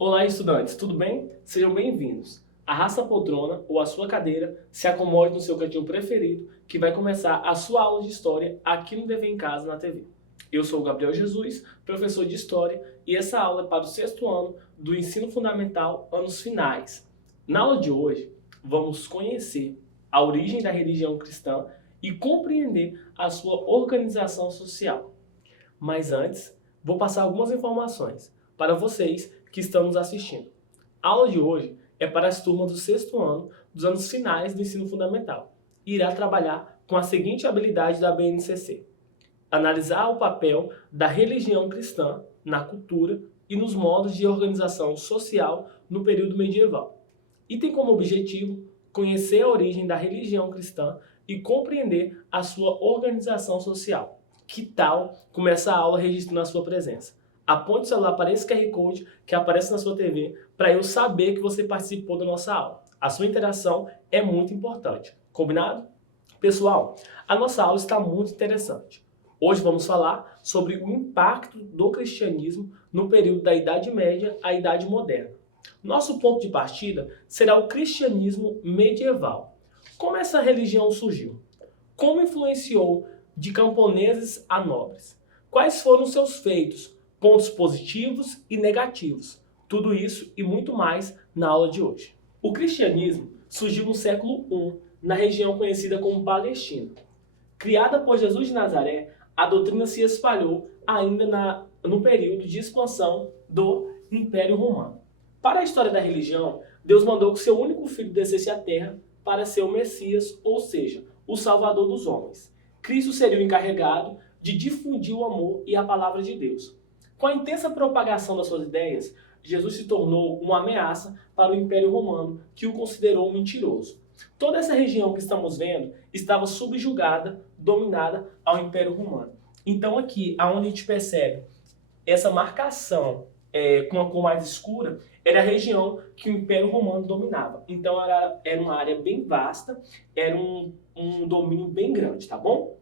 Olá, estudantes, tudo bem? Sejam bem-vindos. Arrasta a poltrona ou a sua cadeira, se acomode no seu cantinho preferido, que vai começar a sua aula de História aqui no Dever em Casa na TV. Eu sou o Gabriel Jesus, professor de História, e essa aula é para o 6º ano do Ensino Fundamental, anos finais. Na aula de hoje, vamos conhecer a origem da religião cristã e compreender a sua organização social. Mas antes, vou passar algumas informações para vocês que estão nos assistindo. A aula de hoje é para as turmas do 6º ano dos anos finais do ensino fundamental e irá trabalhar com a seguinte habilidade da BNCC: analisar o papel da religião cristã na cultura e nos modos de organização social no período medieval. E tem como objetivo conhecer a origem da religião cristã e compreender a sua organização social. Que tal começar a aula registrando a sua presença? Aponte o celular para esse QR Code que aparece na sua TV para eu saber que você participou da nossa aula. A sua interação é muito importante. Combinado? Pessoal, a nossa aula está muito interessante. Hoje vamos falar sobre o impacto do cristianismo no período da Idade Média à Idade Moderna. Nosso ponto de partida será o cristianismo medieval. Como essa religião surgiu? Como influenciou de camponeses a nobres? Quais foram seus feitos? Pontos positivos e negativos. Tudo isso e muito mais na aula de hoje. O cristianismo surgiu no século I, na região conhecida como Palestina. Criada por Jesus de Nazaré, a doutrina se espalhou ainda no período de expansão do Império Romano. Para a história da religião, Deus mandou que seu único filho descesse à terra para ser o Messias, ou seja, o Salvador dos homens. Cristo seria o encarregado de difundir o amor e a palavra de Deus. Com a intensa propagação das suas ideias, Jesus se tornou uma ameaça para o Império Romano, que o considerou mentiroso. Toda essa região que estamos vendo estava subjugada, dominada ao Império Romano. Então aqui, aonde a gente percebe essa marcação com a cor mais escura, era a região que o Império Romano dominava. Então era uma área bem vasta, era um domínio bem grande, tá bom?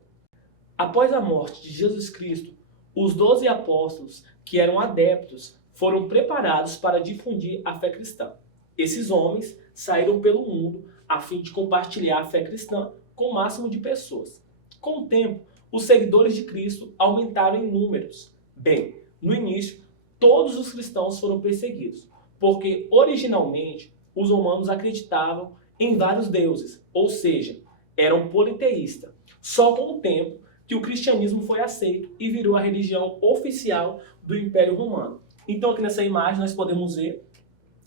Após a morte de Jesus Cristo, os 12 apóstolos, que eram adeptos, foram preparados para difundir a fé cristã. Esses homens saíram pelo mundo a fim de compartilhar a fé cristã com o máximo de pessoas. Com o tempo, os seguidores de Cristo aumentaram em números. Bem, no início, todos os cristãos foram perseguidos, porque originalmente os romanos acreditavam em vários deuses, ou seja, eram politeístas. Só com o tempo que o cristianismo foi aceito e virou a religião oficial do Império Romano. Então aqui nessa imagem nós podemos ver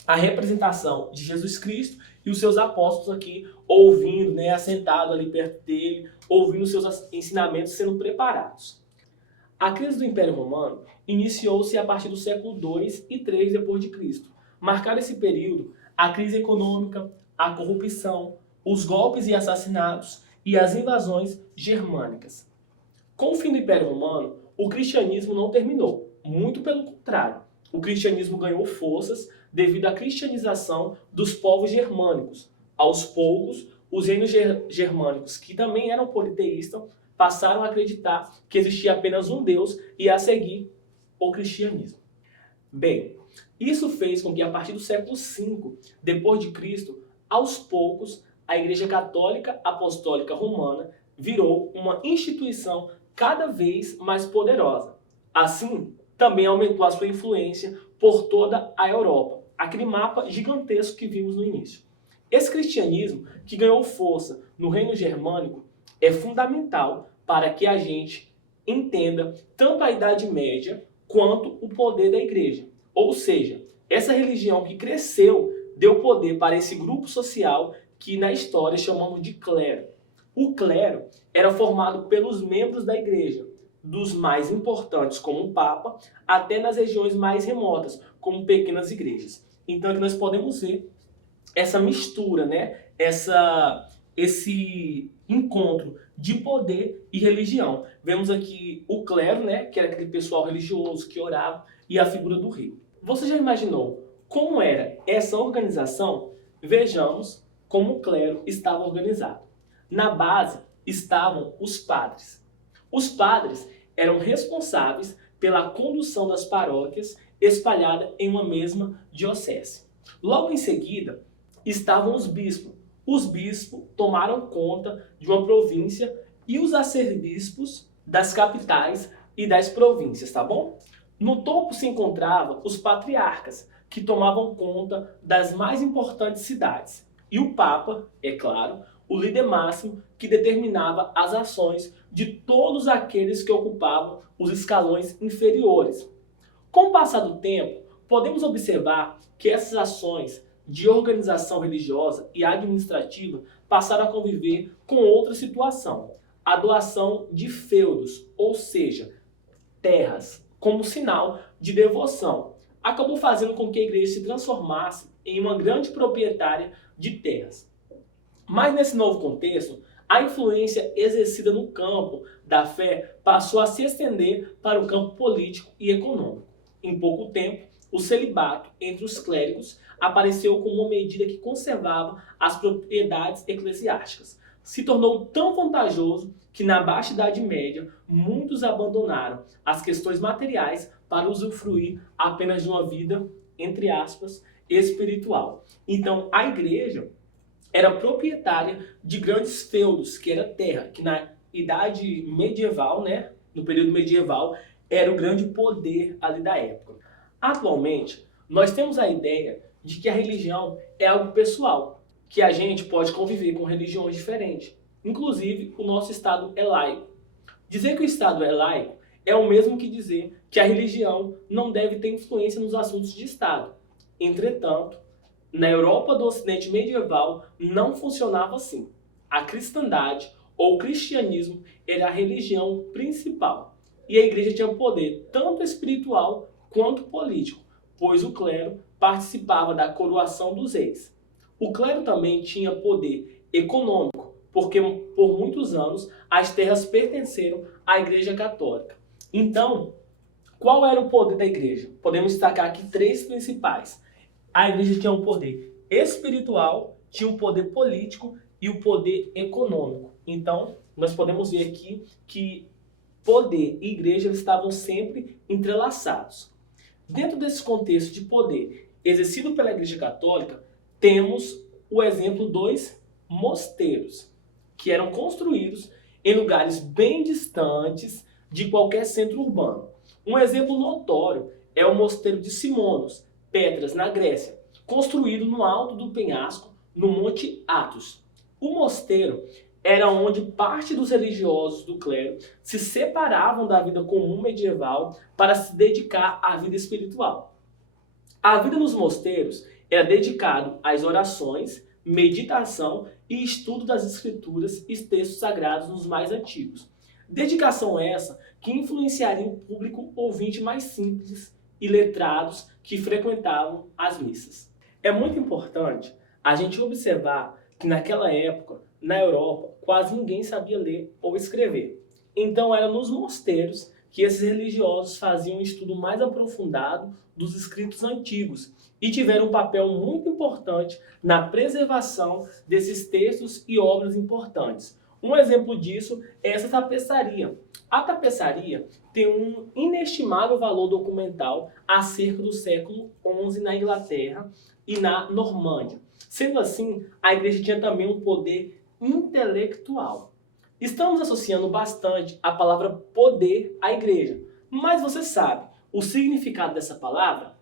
a representação de Jesus Cristo e os seus apóstolos aqui ouvindo, assentado ali perto dele, ouvindo os seus ensinamentos sendo preparados. A crise do Império Romano iniciou-se a partir do século II e III depois de Cristo. Marcaram esse período a crise econômica, a corrupção, os golpes e assassinatos e as invasões germânicas. Com o fim do Império Romano, o cristianismo não terminou. Muito pelo contrário, o cristianismo ganhou forças devido à cristianização dos povos germânicos. Aos poucos, os reinos germânicos, que também eram politeístas, passaram a acreditar que existia apenas um Deus e a seguir o cristianismo. Bem, isso fez com que a partir do século V depois de Cristo, aos poucos, a Igreja Católica Apostólica Romana virou uma instituição cada vez mais poderosa. Assim, também aumentou a sua influência por toda a Europa, aquele mapa gigantesco que vimos no início. Esse cristianismo, que ganhou força no reino germânico, é fundamental para que a gente entenda tanto a Idade Média quanto o poder da igreja. Ou seja, essa religião que cresceu deu poder para esse grupo social que na história chamamos de clero. O clero era formado pelos membros da igreja, dos mais importantes, como o Papa, até nas regiões mais remotas, como pequenas igrejas. Então aqui nós podemos ver essa mistura, esse encontro de poder e religião. Vemos aqui o clero, que era aquele pessoal religioso que orava, e a figura do rei. Você já imaginou como era essa organização? Vejamos como o clero estava organizado. Na base estavam os padres. Os padres eram responsáveis pela condução das paróquias espalhada em uma mesma diocese. Logo em seguida, estavam os bispos. Os bispos tomaram conta de uma província e os arcebispos das capitais e das províncias, tá bom? No topo se encontravam os patriarcas, que tomavam conta das mais importantes cidades. E o Papa, é claro, o líder máximo que determinava as ações de todos aqueles que ocupavam os escalões inferiores. Com o passar do tempo, podemos observar que essas ações de organização religiosa e administrativa passaram a conviver com outra situação, a doação de feudos, ou seja, terras, como sinal de devoção. Acabou fazendo com que a igreja se transformasse em uma grande proprietária de terras. Mas nesse novo contexto, a influência exercida no campo da fé passou a se estender para o campo político e econômico. Em pouco tempo, o celibato entre os clérigos apareceu como uma medida que conservava as propriedades eclesiásticas. Se tornou tão vantajoso que na Baixa Idade Média muitos abandonaram as questões materiais para usufruir apenas de uma vida, entre aspas, espiritual. Então a igreja era proprietária de grandes feudos, que era terra, que na idade medieval, no período medieval, era o grande poder ali da época. Atualmente, nós temos a ideia de que a religião é algo pessoal, que a gente pode conviver com religiões diferentes. Inclusive, o nosso Estado é laico. Dizer que o Estado é laico é o mesmo que dizer que a religião não deve ter influência nos assuntos de Estado. Entretanto, na Europa do Ocidente medieval não funcionava assim. A cristandade ou cristianismo era a religião principal. E a igreja tinha poder tanto espiritual quanto político, pois o clero participava da coroação dos reis. O clero também tinha poder econômico, porque por muitos anos as terras pertenceram à Igreja Católica. Então, qual era o poder da igreja? Podemos destacar aqui três principais. A igreja tinha um poder espiritual, tinha um poder político e o poder econômico. Então, nós podemos ver aqui que poder e igreja estavam sempre entrelaçados. Dentro desse contexto de poder exercido pela Igreja Católica, temos o exemplo dos mosteiros, que eram construídos em lugares bem distantes de qualquer centro urbano. Um exemplo notório é o mosteiro de Simonos, Petras, na Grécia, construído no alto do penhasco, no Monte Athos. O mosteiro era onde parte dos religiosos do clero se separavam da vida comum medieval para se dedicar à vida espiritual. A vida nos mosteiros era dedicada às orações, meditação e estudo das escrituras e textos sagrados nos mais antigos. Dedicação essa que influenciaria o público ouvinte mais simples e letrados que frequentavam as missas. É muito importante a gente observar que naquela época, na Europa, quase ninguém sabia ler ou escrever. Então era nos mosteiros que esses religiosos faziam um estudo mais aprofundado dos escritos antigos e tiveram um papel muito importante na preservação desses textos e obras importantes. Um exemplo disso é essa tapeçaria. A tapeçaria tem um inestimável valor documental acerca do século XI na Inglaterra e na Normândia. Sendo assim, a igreja tinha também um poder intelectual. Estamos associando bastante a palavra poder à igreja, mas você sabe o significado dessa palavra?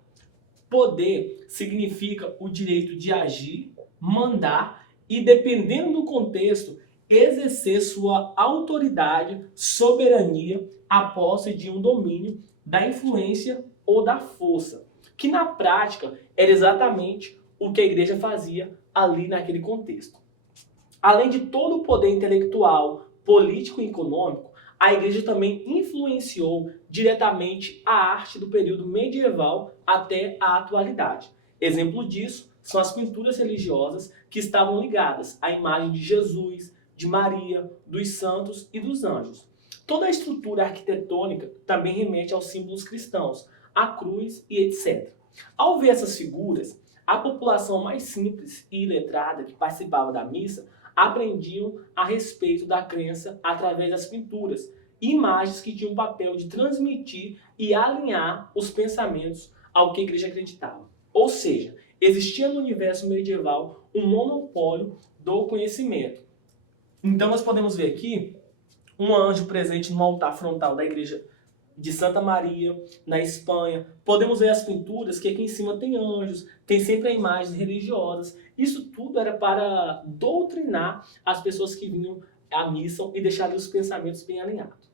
Poder significa o direito de agir, mandar e, dependendo do contexto, exercer sua autoridade, soberania, a posse de um domínio, da influência ou da força, que na prática era exatamente o que a igreja fazia ali naquele contexto. Além de todo o poder intelectual, político e econômico, a igreja também influenciou diretamente a arte do período medieval até a atualidade. Exemplo disso são as pinturas religiosas que estavam ligadas à imagem de Jesus, de Maria, dos santos e dos anjos. Toda a estrutura arquitetônica também remete aos símbolos cristãos, a cruz e etc. Ao ver essas figuras, a população mais simples e iletrada que participava da missa aprendiam a respeito da crença através das pinturas imagens que tinham o papel de transmitir e alinhar os pensamentos ao que a igreja acreditava. Ou seja, existia no universo medieval um monopólio do conhecimento. Então nós podemos ver aqui um anjo presente no altar frontal da igreja de Santa Maria, na Espanha. Podemos ver as pinturas que aqui em cima tem anjos, tem sempre imagens religiosas. Isso tudo era para doutrinar as pessoas que vinham à missa e deixar os pensamentos bem alinhados.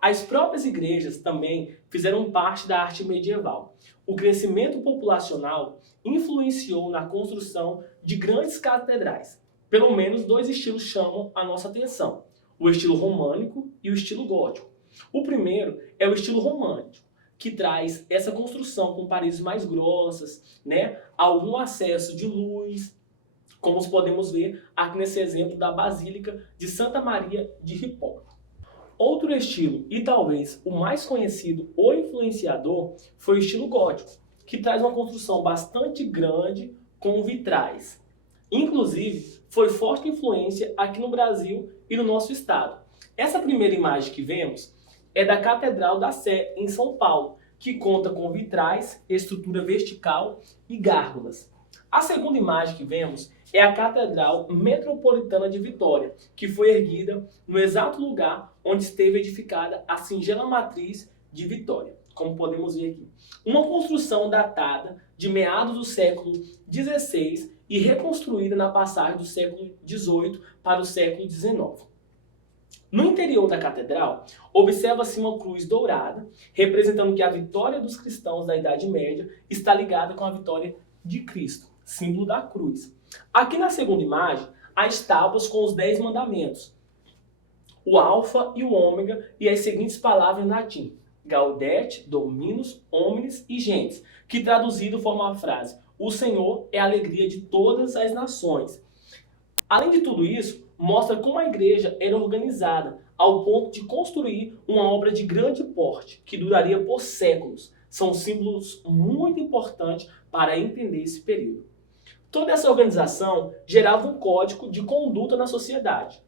As próprias igrejas também fizeram parte da arte medieval. O crescimento populacional influenciou na construção de grandes catedrais. Pelo menos dois estilos chamam a nossa atenção: o estilo românico e o estilo gótico. O primeiro é o estilo românico, que traz essa construção com paredes mais grossas, algum acesso de luz, como podemos ver aqui nesse exemplo da Basílica de Santa Maria de Ripoll. Outro estilo, e talvez o mais conhecido ou influenciador, foi o estilo gótico, que traz uma construção bastante grande com vitrais. Inclusive, foi forte influência aqui no Brasil e no nosso estado. Essa primeira imagem que vemos é da Catedral da Sé, em São Paulo, que conta com vitrais, estrutura vertical e gárgulas. A segunda imagem que vemos é a Catedral Metropolitana de Vitória, que foi erguida no exato lugar onde esteve edificada a singela matriz de Vitória, como podemos ver aqui. Uma construção datada de meados do século XVI e reconstruída na passagem do século XVIII para o século XIX. No interior da catedral, observa-se uma cruz dourada, representando que a vitória dos cristãos da Idade Média está ligada com a vitória de Cristo, símbolo da cruz. Aqui na segunda imagem, há as tábuas com os 10 mandamentos, o alfa e o ômega, e as seguintes palavras em latim: Gaudete, Dominus, Omnes e Gentes, que traduzido forma a frase: o Senhor é a alegria de todas as nações. Além de tudo isso, mostra como a igreja era organizada ao ponto de construir uma obra de grande porte, que duraria por séculos. São símbolos muito importantes para entender esse período. Toda essa organização gerava um código de conduta na sociedade.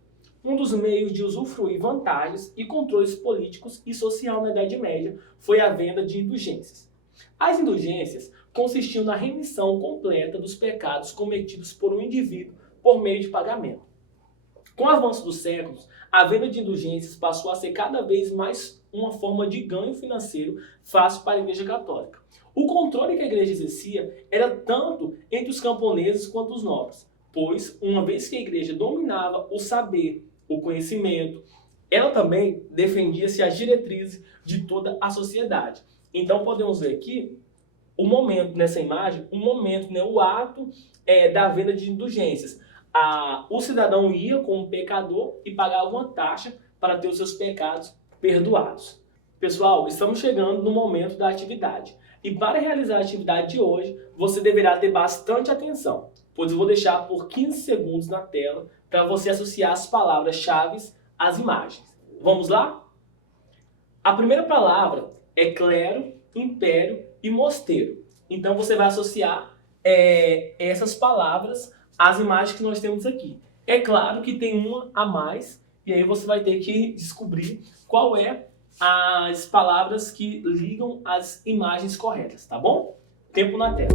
Um dos meios de usufruir vantagens e controles políticos e social na Idade Média foi a venda de indulgências. As indulgências consistiam na remissão completa dos pecados cometidos por um indivíduo por meio de pagamento. Com o avanço dos séculos, a venda de indulgências passou a ser cada vez mais uma forma de ganho financeiro fácil para a Igreja Católica. O controle que a Igreja exercia era tanto entre os camponeses quanto os nobres, pois, uma vez que a Igreja dominava o saber, o conhecimento, ela também defendia-se as diretrizes de toda a sociedade. Então podemos ver aqui o momento, nessa imagem, o ato da venda de indulgências. O cidadão ia como pecador e pagava uma taxa para ter os seus pecados perdoados. Pessoal, estamos chegando no momento da atividade. E para realizar a atividade de hoje, você deverá ter bastante atenção, pois eu vou deixar por 15 segundos na tela para você associar as palavras-chave às imagens. Vamos lá? A primeira palavra é clero, império e mosteiro. Então você vai associar essas palavras às imagens que nós temos aqui. É claro que tem uma a mais, e aí você vai ter que descobrir qual é as palavras que ligam as imagens corretas, tá bom? Tempo na tela.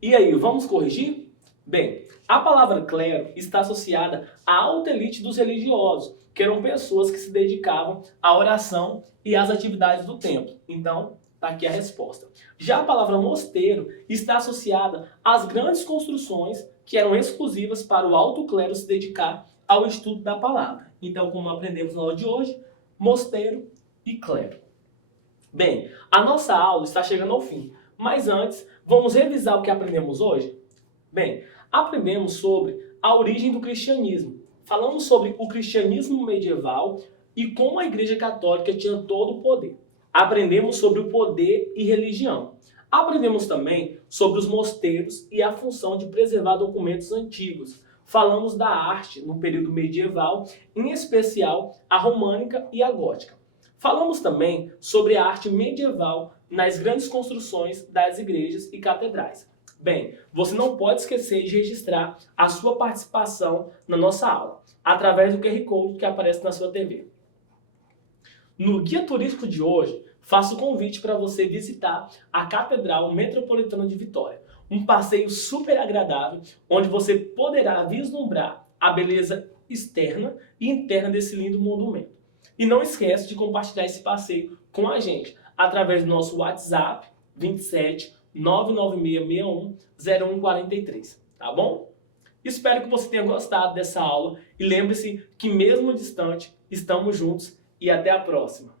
E aí, vamos corrigir? Bem, a palavra clero está associada à alta elite dos religiosos, que eram pessoas que se dedicavam à oração e às atividades do templo. Então, está aqui a resposta. Já a palavra mosteiro está associada às grandes construções que eram exclusivas para o alto clero se dedicar ao estudo da palavra. Então, como aprendemos na aula de hoje, mosteiro e clero. Bem, a nossa aula está chegando ao fim, mas antes, vamos revisar o que aprendemos hoje? Bem, aprendemos sobre a origem do cristianismo. Falamos sobre o cristianismo medieval e como a Igreja Católica tinha todo o poder. Aprendemos sobre o poder e religião. Aprendemos também sobre os mosteiros e a função de preservar documentos antigos, falamos da arte no período medieval, em especial a românica e a gótica. Falamos também sobre a arte medieval nas grandes construções das igrejas e catedrais. Bem, você não pode esquecer de registrar a sua participação na nossa aula, através do QR Code que aparece na sua TV. No guia turístico de hoje, faço o convite para você visitar a Catedral Metropolitana de Vitória. Um passeio super agradável, onde você poderá vislumbrar a beleza externa e interna desse lindo monumento. E não esquece de compartilhar esse passeio com a gente, através do nosso WhatsApp 27 99661 0143, tá bom? Espero que você tenha gostado dessa aula e lembre-se que mesmo distante, estamos juntos e até a próxima!